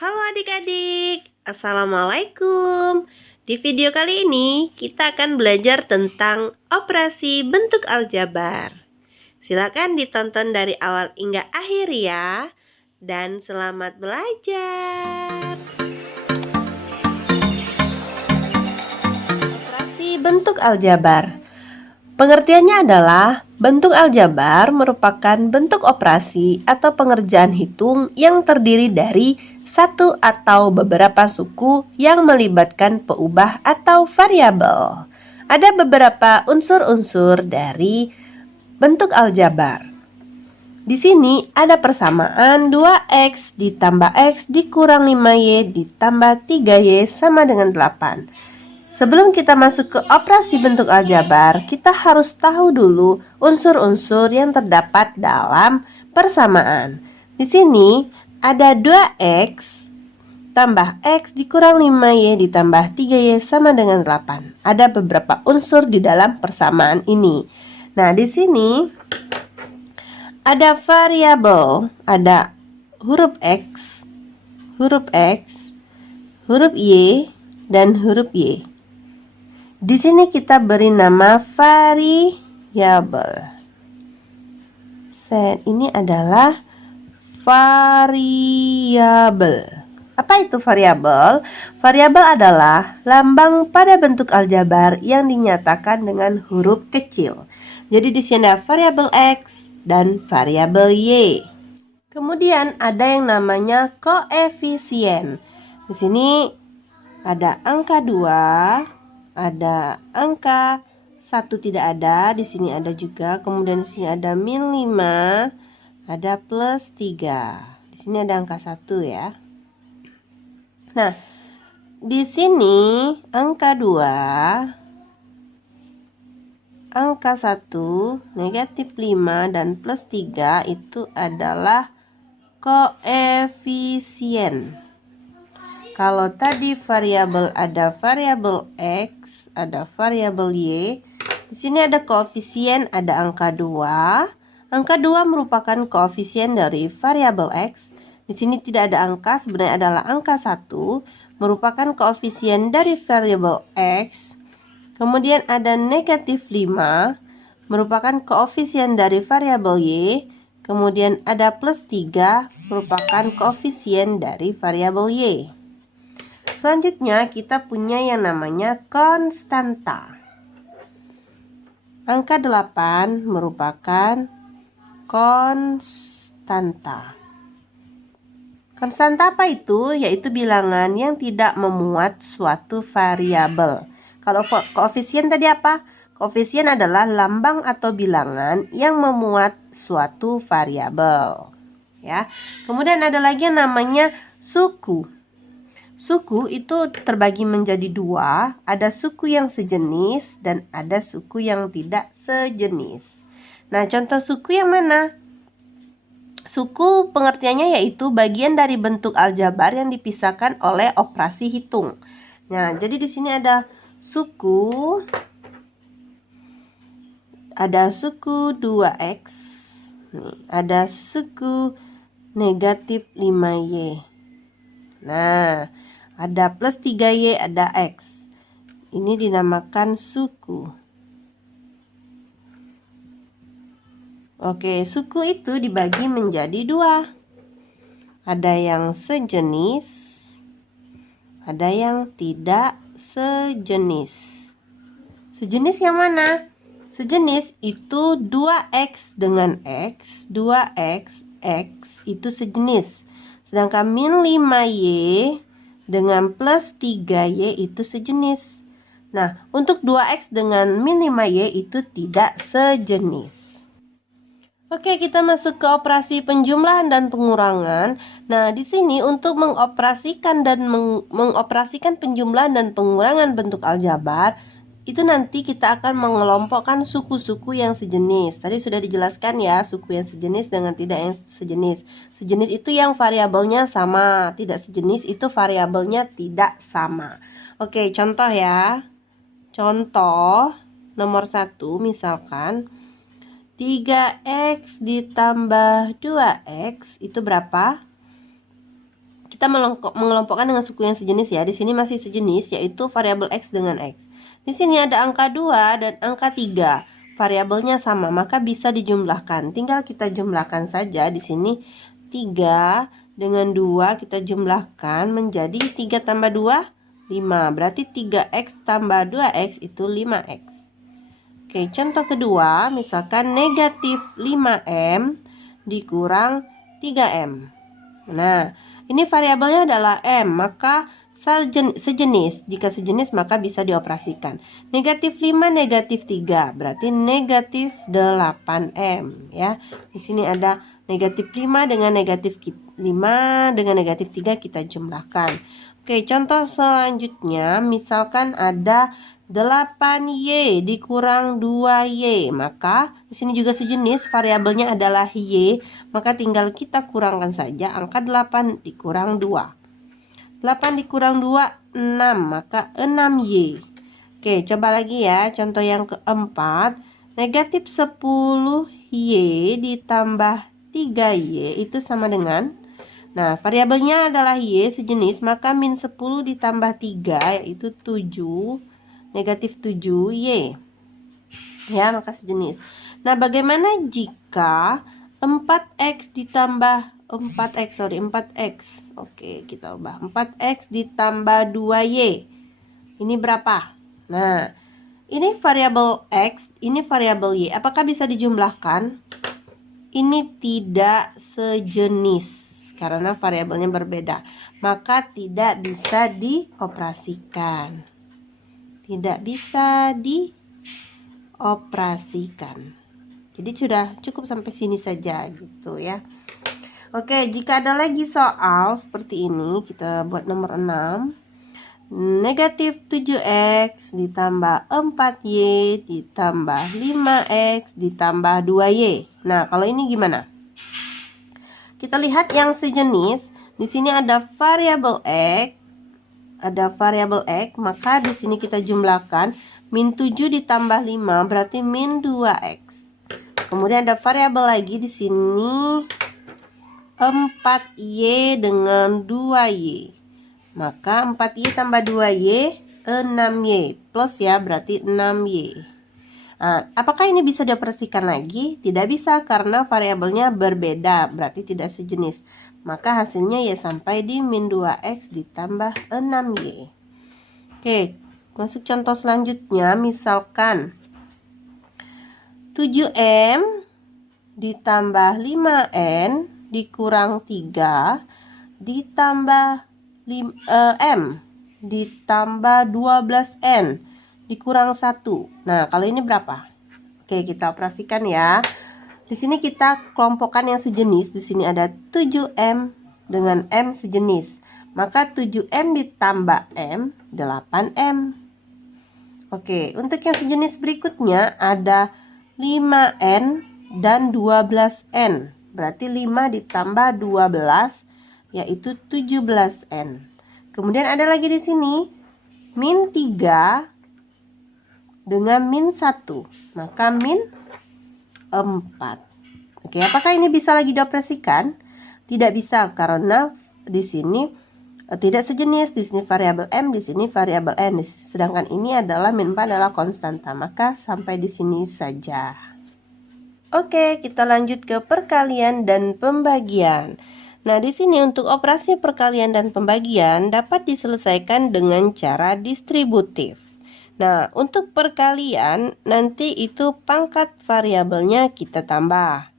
Halo adik-adik, Assalamualaikum. Di video kali ini kita akan belajar tentang operasi bentuk aljabar. Silakan ditonton dari awal hingga akhir ya. Dan selamat belajar. Operasi bentuk aljabar. Pengertiannya adalah bentuk aljabar merupakan bentuk operasi atau pengerjaan hitung yang terdiri dari satu atau beberapa suku yang melibatkan peubah atau variabel. Ada beberapa unsur-unsur dari bentuk aljabar. Di sini ada persamaan 2x ditambah x dikurang 5y ditambah 3y sama dengan 8. Sebelum kita masuk ke operasi bentuk aljabar, kita harus tahu dulu unsur-unsur yang terdapat dalam persamaan. Di sini ada 2x tambah x dikurang 5y ditambah 3y sama dengan 8. Ada beberapa unsur di dalam persamaan ini. Nah, di sini ada variabel, ada huruf x, huruf y, dan huruf y. Di sini kita beri nama variabel. Ini adalah variabel. Apa itu variabel? Variabel adalah lambang pada bentuk aljabar yang dinyatakan dengan huruf kecil. Jadi di sini ada variabel x dan variabel y. Kemudian ada yang namanya koefisien. Di sini ada angka 2. Ada angka 1 tidak ada, di sini ada juga. Kemudian di sini ada min 5, ada plus 3. Di sini ada angka 1 ya. Nah, di sini angka 2, angka 1, negatif 5 dan plus 3 itu adalah koefisien. Kalau tadi variabel ada variabel x, ada variabel y, di sini ada koefisien, ada angka 2. Angka 2 merupakan koefisien dari variabel x. Di sini tidak ada angka, sebenarnya adalah angka 1, merupakan koefisien dari variabel x. Kemudian ada negatif 5, merupakan koefisien dari variabel y. Kemudian ada plus 3, merupakan koefisien dari variabel y. Selanjutnya kita punya yang namanya konstanta. Angka 8 merupakan konstanta. Konstanta apa itu? Yaitu bilangan yang tidak memuat suatu variabel. Kalau koefisien tadi apa? Koefisien adalah lambang atau bilangan yang memuat suatu variabel. Ya. Kemudian ada lagi yang namanya suku. Suku itu terbagi menjadi 2, ada suku yang sejenis dan ada suku yang tidak sejenis. Nah, contoh suku yang mana? Suku pengertiannya yaitu bagian dari bentuk aljabar yang dipisahkan oleh operasi hitung. Nah, jadi di sini ada suku 2x, ada suku negatif 5y. Nah, ada plus 3y, ada x. Ini dinamakan suku. Oke, suku itu dibagi menjadi 2. Ada yang sejenis, ada yang tidak sejenis. Sejenis yang mana? Sejenis itu 2x dengan x, 2x, x itu sejenis. Sedangkan min 5y dengan plus 3y itu sejenis. Nah, untuk 2x dengan min 5y itu tidak sejenis. Oke, kita masuk ke operasi penjumlahan dan pengurangan. Nah, di sini untuk mengoperasikan penjumlahan dan pengurangan bentuk aljabar, itu nanti kita akan mengelompokkan suku-suku yang sejenis. Tadi sudah dijelaskan ya, suku yang sejenis dengan tidak yang sejenis. Sejenis itu yang variabelnya sama, tidak sejenis itu variabelnya tidak sama. Oke, contoh ya. Contoh nomor 1 misalkan 3x ditambah 2x itu berapa? kita mengelompokkan dengan suku yang sejenis ya. Di sini masih sejenis, yaitu variabel X dengan X. Di sini ada angka 2 dan angka 3. Variabelnya sama, maka bisa dijumlahkan. Tinggal kita jumlahkan saja. Di sini 3 dengan 2 kita jumlahkan menjadi 3 tambah 2, 5. Berarti 3X tambah 2X itu 5X. Oke, contoh kedua, misalkan negatif 5M dikurang 3M. Nah, ini variabelnya adalah M, maka sejenis. Jika sejenis maka bisa dioperasikan. Negatif 5, negatif 3, berarti negatif 8M ya. Di sini ada negatif 5 dengan negatif 5 dengan negatif 3 kita jumlahkan. Oke, contoh selanjutnya misalkan ada 8Y dikurang 2Y, maka di sini juga sejenis, variabelnya adalah Y, maka tinggal kita kurangkan saja angka 8 dikurang 2. 8 dikurang 2, 6, maka 6Y. Oke, coba lagi ya, contoh yang keempat, negatif 10Y ditambah 3Y itu sama dengan, nah variabelnya adalah Y sejenis, maka min 10 ditambah 3 yaitu 7, negatif 7Y. Ya, maka sejenis. Nah, bagaimana jika 4X ditambah 4X. Oke, kita ubah 4X ditambah 2Y. Ini berapa? Nah, ini variabel X, ini variabel Y. Apakah bisa dijumlahkan? Ini tidak sejenis karena variabelnya berbeda, maka tidak bisa dioperasikan. Tidak bisa dioperasikan. Jadi sudah cukup sampai sini saja gitu ya. Oke, jika ada lagi soal seperti ini, kita buat nomor 6. Negatif 7X ditambah 4Y ditambah 5X ditambah 2Y. Nah, kalau ini gimana? Kita lihat yang sejenis. Di sini ada variabel X. Maka di sini kita jumlahkan min 7 ditambah 5 berarti min 2X. Kemudian ada variabel lagi di sini 4Y dengan 2Y. Maka 4Y tambah 2Y 6Y plus ya, berarti 6Y. Nah, apakah ini bisa dioperasikan lagi? Tidak bisa karena variabelnya berbeda, berarti tidak sejenis. Maka hasilnya ya sampai di min 2X ditambah 6Y. Oke, masuk contoh selanjutnya. Misalkan 7M ditambah 5N dikurang 3 ditambah M ditambah 12N dikurang 1. Nah, kalau ini berapa? Oke, kita operasikan ya. Di sini kita kelompokkan yang sejenis. Di sini ada 7M dengan M sejenis. Maka 7M ditambah M, 8M. Oke, untuk yang sejenis berikutnya ada 5N dan 12N. Berarti 5 ditambah 12 yaitu 17N. Kemudian ada lagi di sini min 3 dengan min 1. Maka min 4. Oke, apakah ini bisa lagi dioperasikan? Tidak bisa karena di sini tidak sejenis. Di sini variabel M, di sini variabel N. Sedangkan ini adalah min 4 adalah konstanta. Maka sampai di sini saja. Oke, kita lanjut ke perkalian dan pembagian. Nah, di sini untuk operasi perkalian dan pembagian dapat diselesaikan dengan cara distributif. Nah, untuk perkalian nanti itu pangkat variabelnya kita tambah.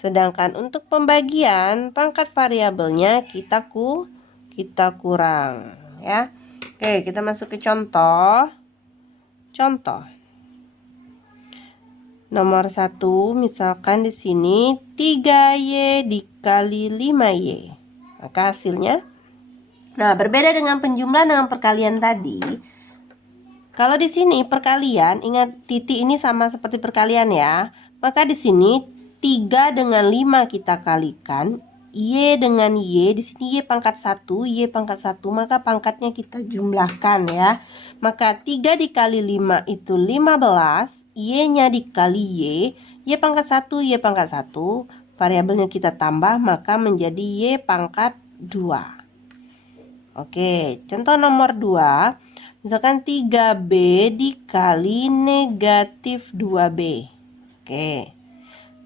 Sedangkan untuk pembagian pangkat variabelnya kita kurang ya. Oke, kita masuk ke contoh. Nomor 1, misalkan di sini 3Y dikali 5Y. Maka hasilnya, nah berbeda dengan penjumlahan dengan perkalian tadi. Kalau di sini perkalian, ingat titik ini sama seperti perkalian ya. Maka di sini 3 dengan 5 kita kalikan, Y dengan Y, di sini Y pangkat 1, Y pangkat 1, maka pangkatnya kita jumlahkan ya. Maka 3 dikali 5 itu 15, Y-nya dikali Y pangkat 1, Y pangkat 1, variabelnya kita tambah, maka menjadi Y pangkat 2. Oke, contoh nomor 2. Misalkan 3B dikali negatif 2B. Oke.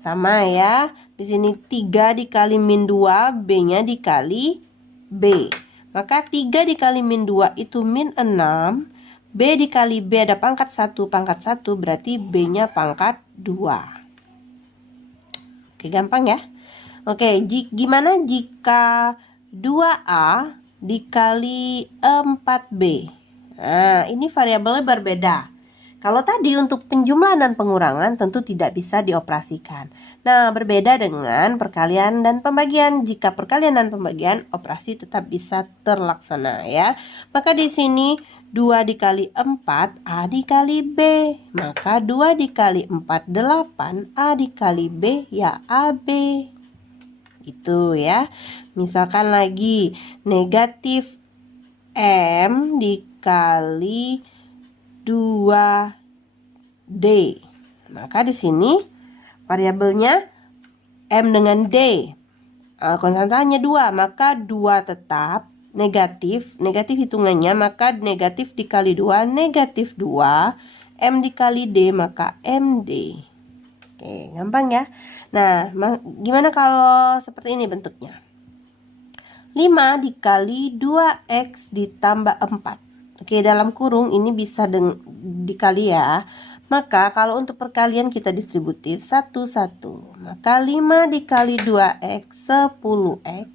Sama ya. Di sini 3 dikali min 2, B-nya dikali B. Maka 3 dikali min 2 itu min 6. B dikali B ada pangkat 1 berarti B-nya pangkat 2. Oke, gampang ya. Oke, gimana jika 2A dikali 4B? Nah, ini variabelnya berbeda. Kalau tadi untuk penjumlahan dan pengurangan tentu tidak bisa dioperasikan. Nah, berbeda dengan perkalian dan pembagian. Jika perkalian dan pembagian, operasi tetap bisa terlaksana ya. Maka di sini 2 dikali 4, A dikali B. Maka 2 dikali 4, 8, A dikali B, ya AB. Itu ya. Misalkan lagi negatif M dikali 2D. Maka di sini variabelnya M dengan D. Konstantanya 2, maka 2 tetap negatif hitungannya, maka negatif dikali 2, negatif 2. M dikali D, maka MD. Oke, gampang ya. Nah, gimana kalau seperti ini bentuknya? 5 dikali 2X ditambah 4. Oke, dalam kurung ini bisa dikali ya. Maka kalau untuk perkalian kita distributif 1, 1. Maka 5 dikali 2X 10X.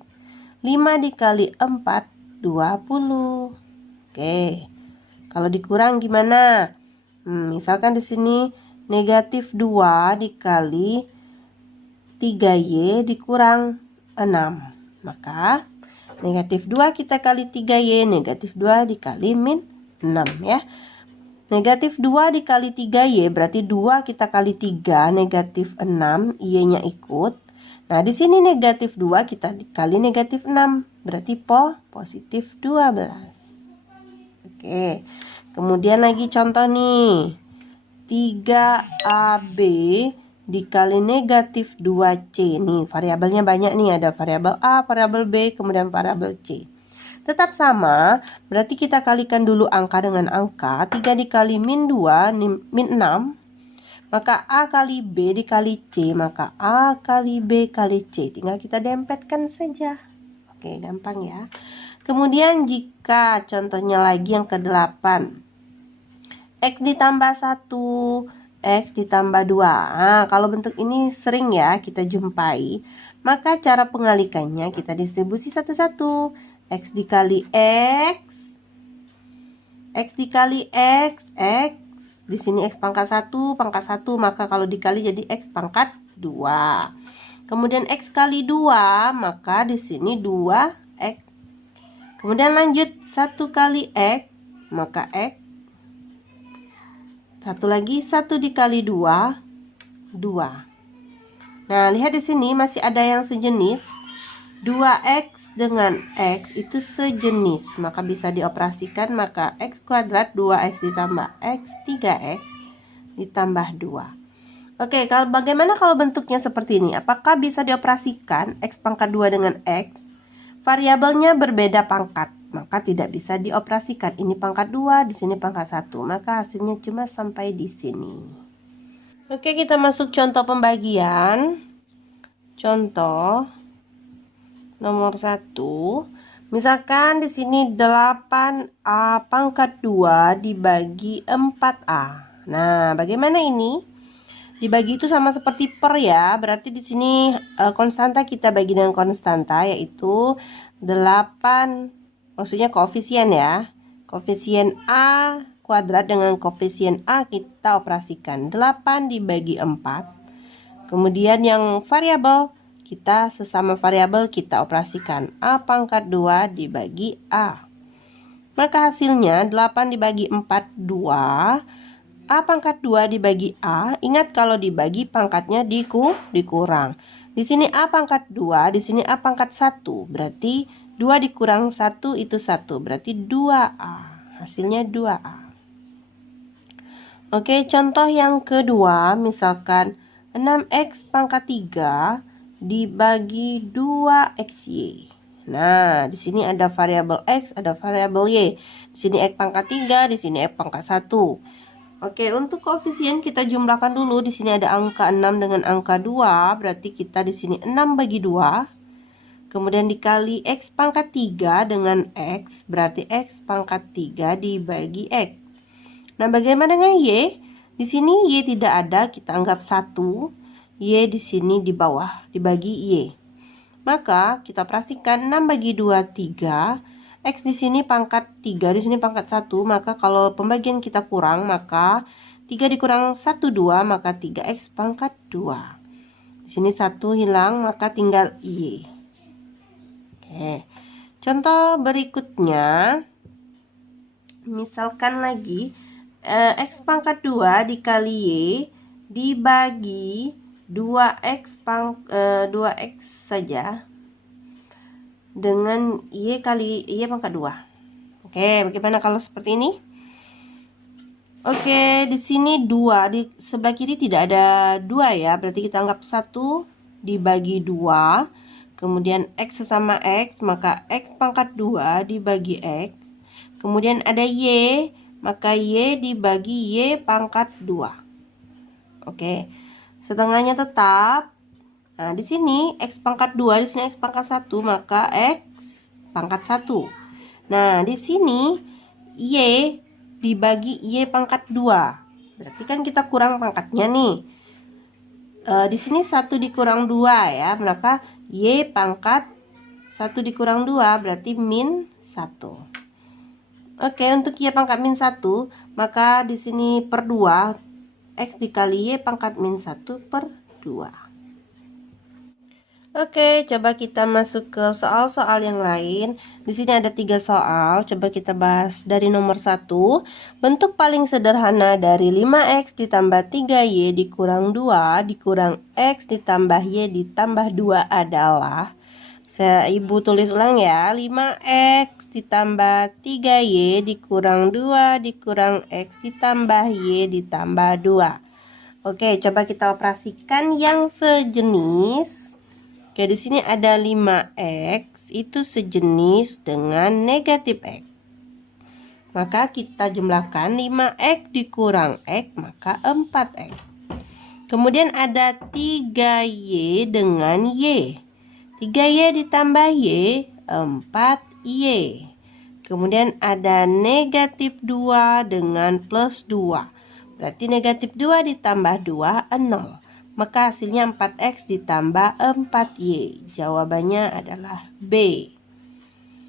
5 dikali 4 20. Oke. Kalau dikurang gimana? Misalkan di sini negatif 2 dikali 3Y dikurang 6. Maka negatif 2 kita kali 3Y, negatif 2 dikali min 6 ya. Negatif 2 dikali 3Y berarti 2 kita kali 3, negatif 6, Y-nya ikut. Nah, di sini negatif 2 kita dikali negatif 6, berarti positif 12. Oke, kemudian lagi contoh nih. 3AB dikali negatif 2C. Nih, variabelnya banyak nih. Ada variabel A, variabel B, kemudian variabel C. Tetap sama, berarti kita kalikan dulu angka dengan angka. 3 dikali min 2, min 6. Maka A kali B dikali C, maka A kali B kali C. Tinggal kita dempetkan saja. Oke, gampang ya. Kemudian jika contohnya lagi yang ke-8. X ditambah 1, X ditambah 2. Nah, kalau bentuk ini sering ya kita jumpai. Maka cara pengalikannya kita distribusi satu-satu. X dikali X. X dikali X. X. Di sini X pangkat 1, maka kalau dikali jadi X pangkat 2. Kemudian X kali 2, maka di sini 2X. Kemudian lanjut 1 kali X, maka X. Satu lagi, 1 dikali 2, 2. Nah, lihat di sini masih ada yang sejenis. 2X dengan X itu sejenis, maka bisa dioperasikan. Maka X kuadrat 2X ditambah X, 3X ditambah 2. Oke, bagaimana kalau bentuknya seperti ini? Apakah bisa dioperasikan X pangkat 2 dengan X? Variabelnya berbeda pangkat, maka tidak bisa dioperasikan. Ini pangkat 2, di sini pangkat 1. Maka hasilnya cuma sampai di sini. Oke, kita masuk contoh pembagian. Contoh nomor 1. Misalkan di sini 8A pangkat 2 dibagi 4A. Nah, bagaimana ini? Dibagi itu sama seperti per ya. Berarti di sini konstanta kita bagi dengan konstanta, yaitu 8, maksudnya koefisien ya. Koefisien A kuadrat dengan koefisien A kita operasikan. 8 dibagi 4. Kemudian yang variabel, kita sesama variabel kita operasikan. A pangkat 2 dibagi A. Maka hasilnya 8 dibagi 4, 2. A pangkat 2 dibagi A. Ingat kalau dibagi pangkatnya dikurang. Di sini A pangkat 2, di sini A pangkat 1. Berarti 2 dikurang 1 itu 1. Berarti 2A. Hasilnya 2A. Oke, contoh yang kedua. Misalkan 6X pangkat 3 dibagi 2XY. Nah, di sini ada variabel X, ada variabel Y. Di sini X pangkat 3, di sini X pangkat 1. Oke, untuk koefisien kita jumlahkan dulu. Di sini ada angka 6 dengan angka 2, berarti kita di sini 6 bagi 2. Kemudian dikali X pangkat 3 dengan X, berarti X pangkat 3 dibagi X. Nah, bagaimana dengan Y? Di sini Y tidak ada, kita anggap 1. Y di sini di bawah, dibagi Y. Maka kita perhatikan 6 bagi 2, 3. X di sini pangkat 3, di sini pangkat 1. Maka kalau pembagian kita kurang, maka 3 dikurang 1, 2. Maka 3X pangkat 2. Di sini 1 hilang, maka tinggal Y. Oke. Contoh berikutnya. Misalkan lagi, X pangkat 2 dikali Y dibagi 2X 2X saja dengan Y kali Y pangkat 2. Oke, bagaimana kalau seperti ini? Oke, di sini 2, di sebelah kiri tidak ada 2 ya, berarti kita anggap 1 dibagi 2. Kemudian X sesama X, maka X pangkat 2 dibagi X. Kemudian ada Y, maka Y dibagi Y pangkat 2. Oke, setengahnya tetap. Nah, di sini X pangkat 2, di sini X pangkat 1, maka X pangkat 1. Nah, di sini Y dibagi Y pangkat 2. Berarti kan kita kurang pangkatnya nih. Di sini 1 dikurang 2 ya, maka Y pangkat 1 dikurang 2 berarti min 1. Oke, untuk Y pangkat min 1, maka di sini per 2, X dikali Y pangkat min 1 per 2. Oke, coba kita masuk ke soal-soal yang lain. Di sini ada 3 soal. Coba kita bahas dari nomor 1. Bentuk paling sederhana dari 5X ditambah 3Y dikurang 2 dikurang X ditambah Y ditambah 2 adalah, Ibu tulis ulang ya, 5X ditambah 3Y dikurang 2 dikurang X ditambah Y ditambah 2. Oke, coba kita operasikan yang sejenis. Oke, di sini ada 5X itu sejenis dengan negatif X. Maka kita jumlahkan 5X dikurang X, maka 4X. Kemudian ada 3Y dengan Y. 3Y ditambah Y, 4Y. Kemudian ada negatif 2 dengan plus 2. Berarti negatif 2 ditambah 2, 0. Maka hasilnya 4X ditambah 4Y. Jawabannya adalah B.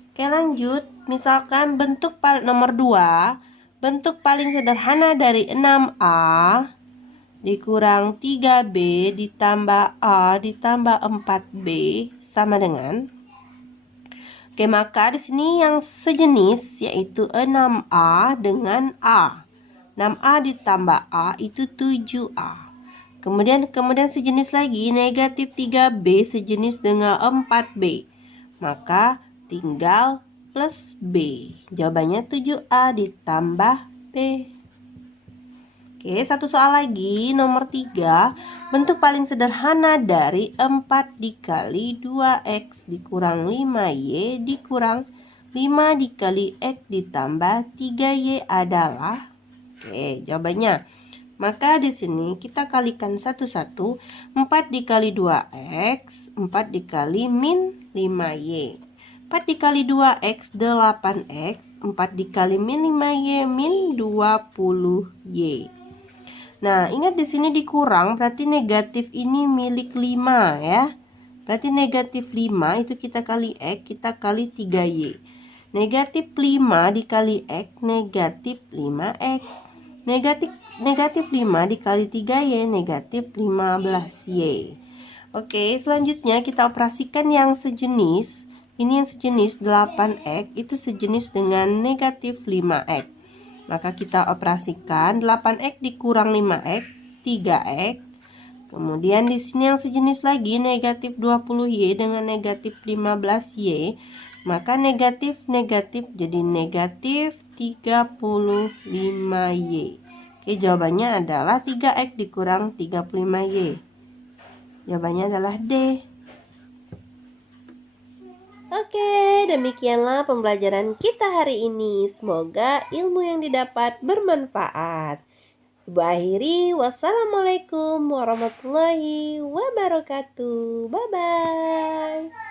Oke, lanjut. Misalkan bentuk nomor 2. Bentuk paling sederhana dari 6A dikurang 3B ditambah A ditambah 4B sama dengan. Oke, maka di sini yang sejenis yaitu 6A dengan A. 6A ditambah A itu 7A. Kemudian sejenis lagi, negatif 3B sejenis dengan 4B. Maka tinggal plus B. Jawabannya 7A ditambah B. Oke, satu soal lagi, nomor 3. Bentuk paling sederhana dari 4 dikali 2X dikurang 5Y dikurang 5 dikali X ditambah 3Y adalah. Oke, jawabannya. Maka di sini kita kalikan satu-satu. 4 dikali 2X, 4 dikali min 5Y. 4 dikali 2X, 8X. 4 dikali min 5Y, min 20Y. Nah, ingat di sini dikurang, berarti negatif ini milik 5 ya. Berarti negatif 5 itu kita kali X, kita kali 3Y. Negatif 5 dikali X, negatif 5X. Negatif 5 dikali 3Y, negatif 15Y. Oke, selanjutnya kita operasikan yang sejenis. Ini yang sejenis 8X itu sejenis dengan negatif 5X. Maka kita operasikan 8X dikurang 5X, 3X. Kemudian di sini yang sejenis lagi negatif 20Y dengan negatif 15Y. Maka negatif jadi negatif 35Y. Oke, jawabannya adalah 3X dikurang 35Y. Jawabannya adalah D. Oke, demikianlah pembelajaran kita hari ini. Semoga ilmu yang didapat bermanfaat. Ibu akhiri, wassalamualaikum warahmatullahi wabarakatuh. Bye-bye.